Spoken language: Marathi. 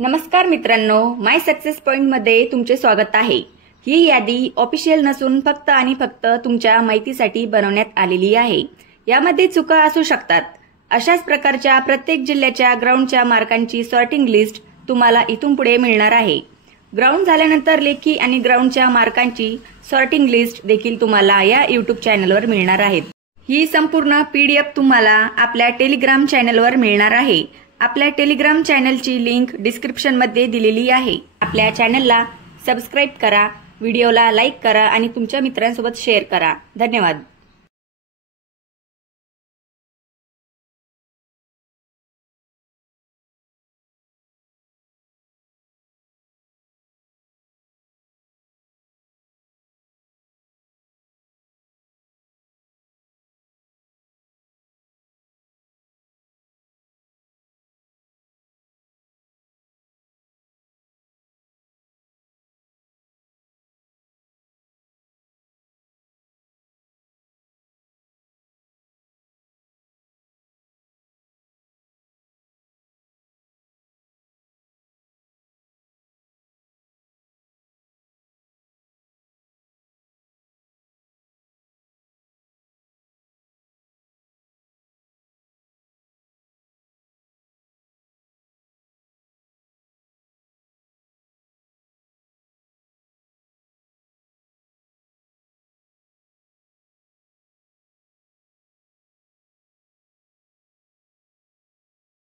नमस्कार मित्रांनो, माय सक्सेस पॉइंट मध्ये तुमचे स्वागत आहे। ही यादी ऑफिशियल नसून फक्त आणि फक्त तुमच्या माहितीसाठी बनवण्यात आलेली आहे। यामध्ये चुका असू शकतात। अशाच प्रकारच्या प्रत्येक जिल्ह्याच्या ग्राउंडच्या मार्कांची सॉर्टिंग लिस्ट तुम्हाला इथून पुढे मिळणार आहे। ग्राउंड झाल्यानंतर लेखी आणि ग्राउंडच्या मार्कांची सॉर्टिंग लिस्ट देखील तुम्हाला या YouTube चॅनलवर मिळणार आहे। ही संपूर्ण PDF तुम्हाला आपल्या टेलिग्राम चॅनलवर मिळणार आहे। आपल्या टेलिग्राम चॅनलची लिंक डिस्क्रिप्शन मध्ये दिलेली आहे। आपल्या चॅनलला सबस्क्राइब करा, व्हिडिओला लाईक करा आणि तुमच्या मित्रांसोबत शेअर करा। धन्यवाद।